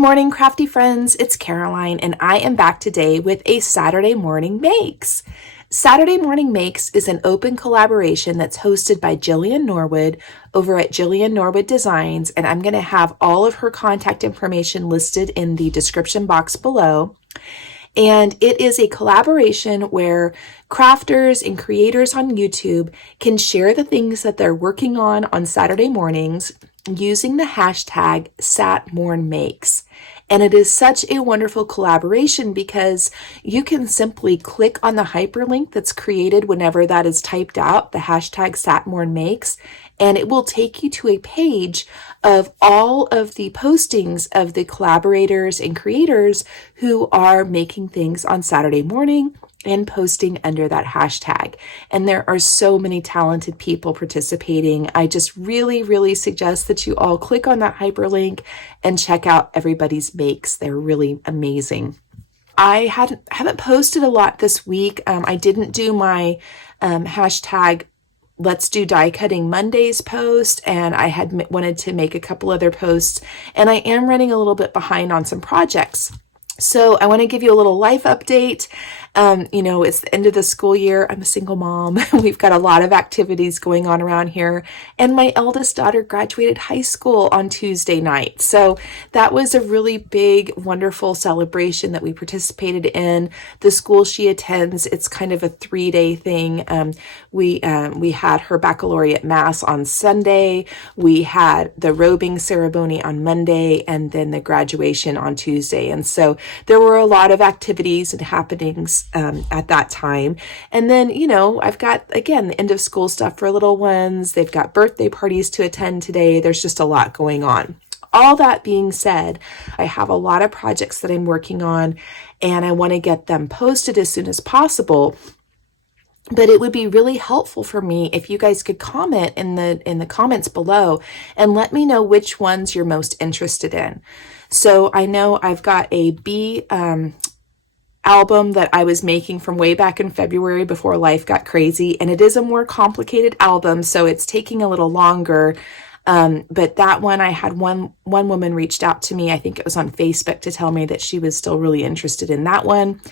morning, crafty friends. It's Caroline, and I am back today with a Saturday Morning Makes. Saturday Morning Makes is an open collaboration that's hosted by Jillian Norwood over at Jillian Norwood Designs, and I'm going to have all of her contact information listed in the description box below. And it is a collaboration where crafters and creators on YouTube can share the things that they're working on Saturday mornings using the hashtag SatMornMakes. And it is such a wonderful collaboration because you can simply click on the hyperlink that's created whenever that is typed out, the hashtag SatMornMakes, and it will take you to a page of all of the postings of the collaborators and creators who are making things on Saturday morning and posting under that hashtag. And there are so many talented people participating. I just really suggest that you all click on that hyperlink and check out everybody's makes. They're really amazing. I haven't posted a lot this week. I didn't do my hashtag Let's Do Die Cutting Mondays post, and I had wanted to make a couple other posts, and I am running a little bit behind on some projects. So I want to give you a little life update. It's the end of the school year. I'm a single mom. We've got a lot of activities going on around here. And my eldest daughter graduated high school on Tuesday night. So that was a really big, wonderful celebration that we participated in. The school she attends, it's kind of a 3-day thing. We had her baccalaureate mass on Sunday. We had the robing ceremony on Monday, and then the graduation on Tuesday. And so there were a lot of activities and happenings at that time. And then, I've got, again, the end of school stuff for little ones. They've got birthday parties to attend today. There's just a lot going on. All that being said, I have a lot of projects that I'm working on, and I want to get them posted as soon as possible. But it would be really helpful for me if you guys could comment in the comments below and let me know which ones you're most interested in. So I know I've got a bee album that I was making from way back in February before life got crazy, and it is a more complicated album, so it's taking a little longer. But that one, I had one woman reached out to me, I think it was on Facebook, to tell me that she was still really interested in that one.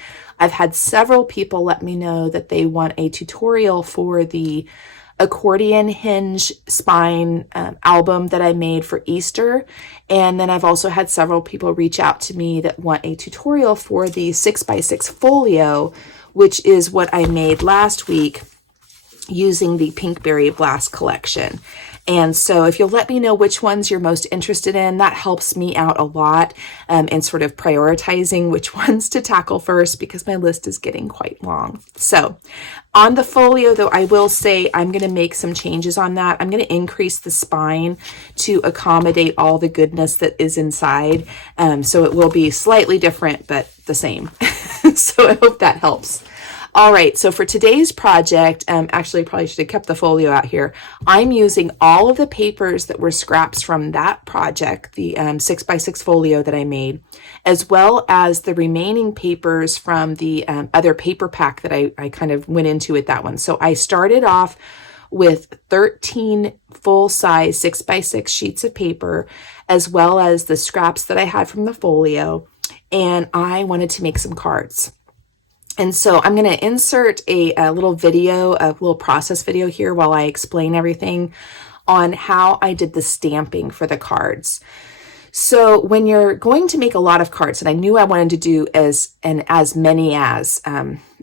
I've had several people let me know that they want a tutorial for the accordion hinge spine album that I made for Easter. And then I've also had several people reach out to me that want a tutorial for the 6x6 folio, which is what I made last week using the Pinkberry Blast collection. And so if you'll let me know which ones you're most interested in, that helps me out a lot in sort of prioritizing which ones to tackle first, because my list is getting quite long. So on the folio, though, I will say I'm going to make some changes on that. I'm going to increase the spine to accommodate all the goodness that is inside. So it will be slightly different, but the same. So I hope that helps. All right, so for today's project, actually I probably should have kept the folio out here. I'm using all of the papers that were scraps from that project, the 6x6 folio that I made, as well as the remaining papers from the other paper pack that I kind of went into with that one. So I started off with 13 full-size 6x6 sheets of paper, as well as the scraps that I had from the folio, and I wanted to make some cards. And so I'm going to insert a little video, a little process video here while I explain everything on how I did the stamping for the cards. So when you're going to make a lot of cards, and I knew I wanted to do as many as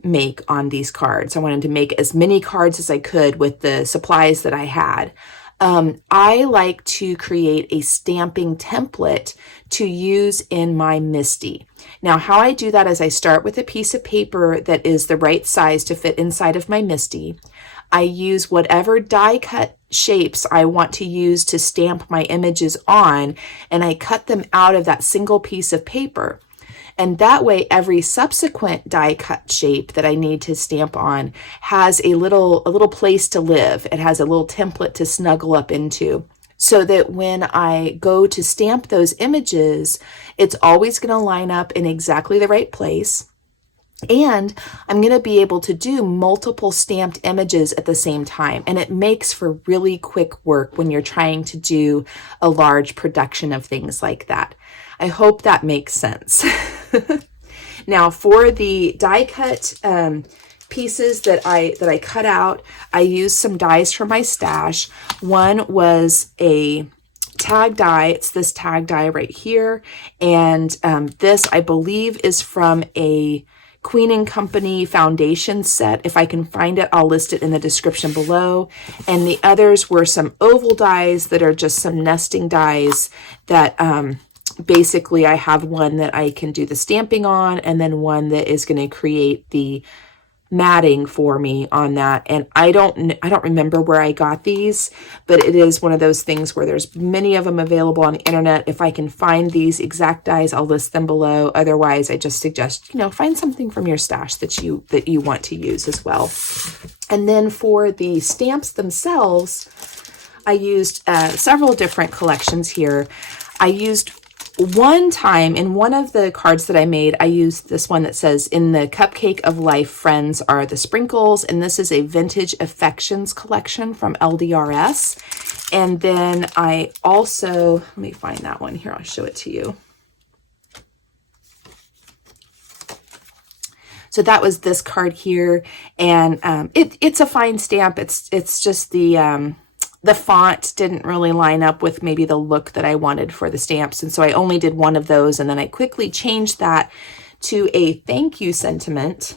make on these cards. I wanted to make as many cards as I could with the supplies that I had. I like to create a stamping template to use in my MISTI. Now, how I do that is I start with a piece of paper that is the right size to fit inside of my MISTI. I use whatever die cut shapes I want to use to stamp my images on, and I cut them out of that single piece of paper. And that way, every subsequent die cut shape that I need to stamp on has a little place to live. It has a little template to snuggle up into, so that when I go to stamp those images, it's always going to line up in exactly the right place. And I'm going to be able to do multiple stamped images at the same time. And it makes for really quick work when you're trying to do a large production of things like that. I hope that makes sense. Now for the die cut pieces that I cut out, I used some dies from my stash. One was a tag die. It's this tag die right here. And this, I believe, is from a Queen and Company foundation set. If I can find it, I'll list it in the description below. And the others were some oval dies that are just some nesting dies that basically I have one that I can do the stamping on, and then one that is going to create the matting for me on that. And I don't remember where I got these, but it is one of those things where there's many of them available on the internet. If I can find these exact dies, I'll list them below. Otherwise, I just suggest, find something from your stash that you want to use as well. And then for the stamps themselves, I used several different collections here. I used one time in one of the cards that I made, I used this one that says, "In the cupcake of life, friends are the sprinkles." And this is a vintage affections collection from LDRS. And then I also, let me find that one here. I'll show it to you. So that was this card here. And it's a fine stamp. It's just the font didn't really line up with maybe the look that I wanted for the stamps. And so I only did one of those. And then I quickly changed that to a thank you sentiment.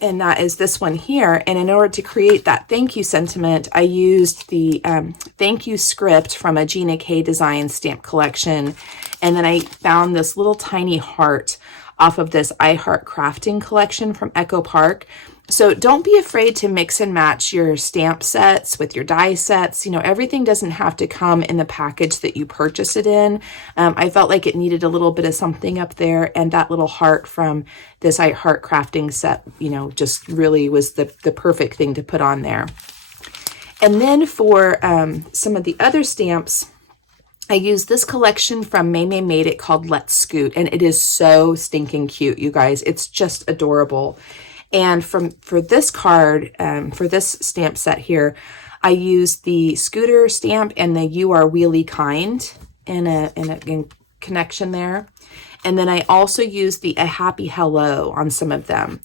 And that is this one here. And in order to create that thank you sentiment, I used the thank you script from a Gina K design stamp collection. And then I found this little tiny heart off of this I Heart Crafting collection from Echo Park. So don't be afraid to mix and match your stamp sets with your die sets. Everything doesn't have to come in the package that you purchase it in. I felt like it needed a little bit of something up there, and that little heart from this I Heart Crafting set, just really was the perfect thing to put on there. And then for some of the other stamps, I used this collection from MayMay Made It called Let's Scoot, and it is so stinking cute, you guys. It's just adorable. And for this card, for this stamp set here, I used the scooter stamp and the "You Are Really Kind" in a connection there. And then I also used the "A Happy Hello" on some of them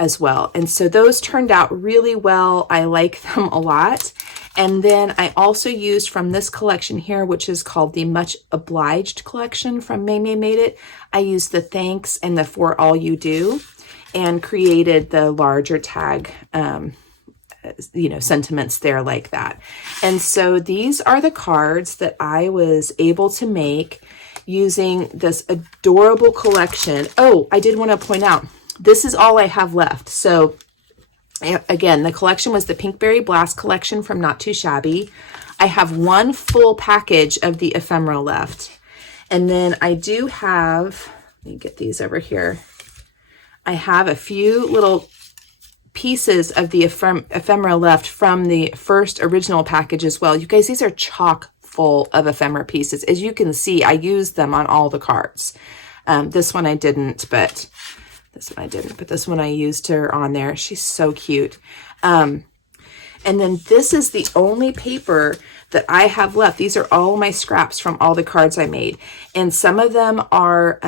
as well. And so those turned out really well. I like them a lot. And then I also used from this collection here, which is called the Much Obliged collection from MayMay Made It, I used the thanks and the "For All You Do," and created the larger tag, sentiments there like that. And so these are the cards that I was able to make using this adorable collection. Oh, I did want to point out, this is all I have left. So again, the collection was the Pinkberry Blast collection from Not2Shabby. I have one full package of the ephemera left. And then I do have, let me get these over here. I have a few little pieces of the ephemera left from the first original package as well. You guys, these are chock full of ephemera pieces. As you can see, I used them on all the cards. This one I didn't, but this one I used her on there. She's so cute. And then this is the only paper that I have left. These are all my scraps from all the cards I made. And some of them are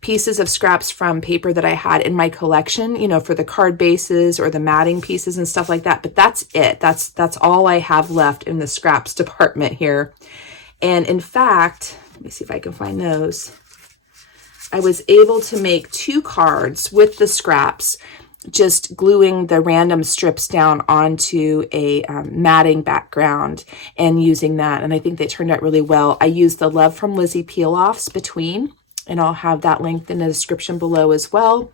pieces of scraps from paper that I had in my collection, for the card bases or the matting pieces and stuff like that. But that's it. That's all I have left in the scraps department here. And in fact, let me see if I can find those. I was able to make 2 cards with the scraps, just gluing the random strips down onto a matting background and using that. And I think they turned out really well. I used the Love from Lizi peel-offs between, and I'll have that linked in the description below as well.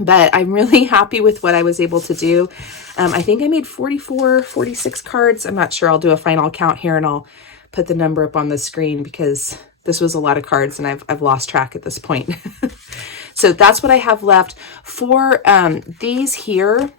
But I'm really happy with what I was able to do. I think I made 44, 46 cards. I'm not sure. I'll do a final count here and I'll put the number up on the screen because this was a lot of cards and I've lost track at this point. So that's what I have left for these here,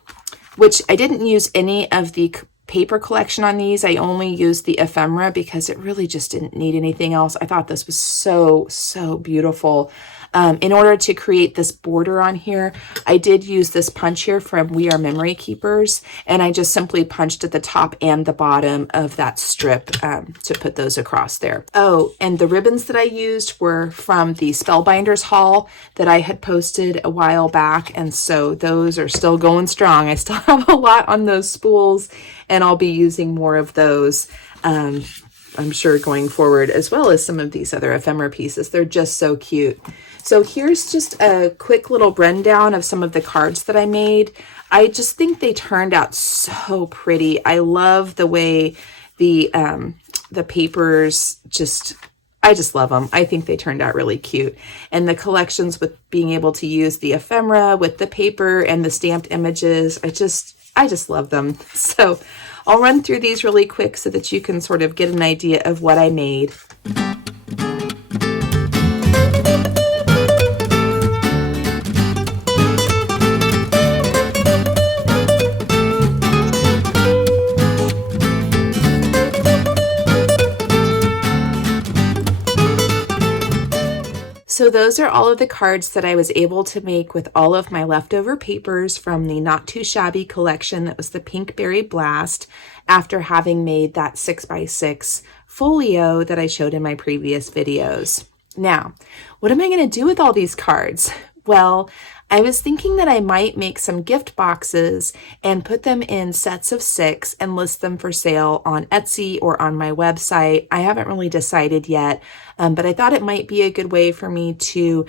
which I didn't use any of the paper collection on these. I only used the ephemera because it really just didn't need anything else. I thought this was so, so beautiful. In order to create this border on here, I did use this punch here from WeReMemory Keepers, and I just simply punched at the top and the bottom of that strip to put those across there. Oh, and the ribbons that I used were from the Spellbinders haul that I had posted a while back, and so those are still going strong. I still have a lot on those spools, and I'll be using more of those. I'm sure going forward, as well as some of these other ephemera pieces. They're just so cute. So here's just a quick little rundown of some of the cards that I made. I just think they turned out so pretty. I love the way the papers I just love them. I think they turned out really cute. And the collections with being able to use the ephemera with the paper and the stamped images, I just love them. So I'll run through these really quick so that you can sort of get an idea of what I made. So those are all of the cards that I was able to make with all of my leftover papers from the Not2Shabby collection. That was the Pink Berry Blast, after having made that 6x6 folio that I showed in my previous videos. Now, what am I going to do with all these cards? Well, I was thinking that I might make some gift boxes and put them in sets of 6 and list them for sale on Etsy or on my website. I haven't really decided yet, but I thought it might be a good way for me to,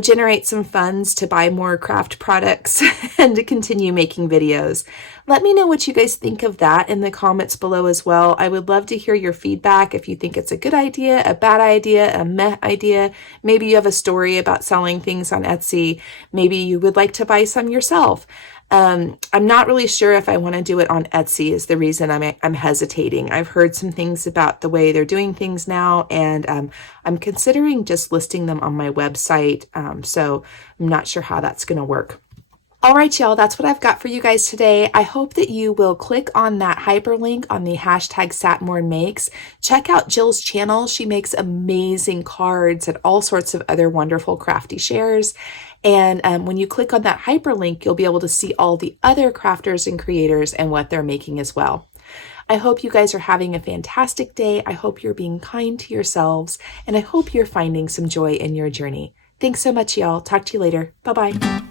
generate some funds to buy more craft products and to continue making videos. Let me know what you guys think of that in the comments below as well. I would love to hear your feedback if you think it's a good idea, a bad idea, a meh idea. Maybe you have a story about selling things on Etsy. Maybe you would like to buy some yourself. I'm not really sure if I want to do it on Etsy is the reason I'm hesitating. I've heard some things about the way they're doing things now, and I'm considering just listing them on my website. So I'm not sure how that's going to work. All right, y'all, that's what I've got for you guys today. I hope that you will click on that hyperlink on the hashtag SatMornMakes. Check out Jill's channel. She makes amazing cards and all sorts of other wonderful crafty shares. And when you click on that hyperlink, you'll be able to see all the other crafters and creators and what they're making as well. I hope you guys are having a fantastic day. I hope you're being kind to yourselves, and I hope you're finding some joy in your journey. Thanks so much, y'all. Talk to you later. Bye-bye.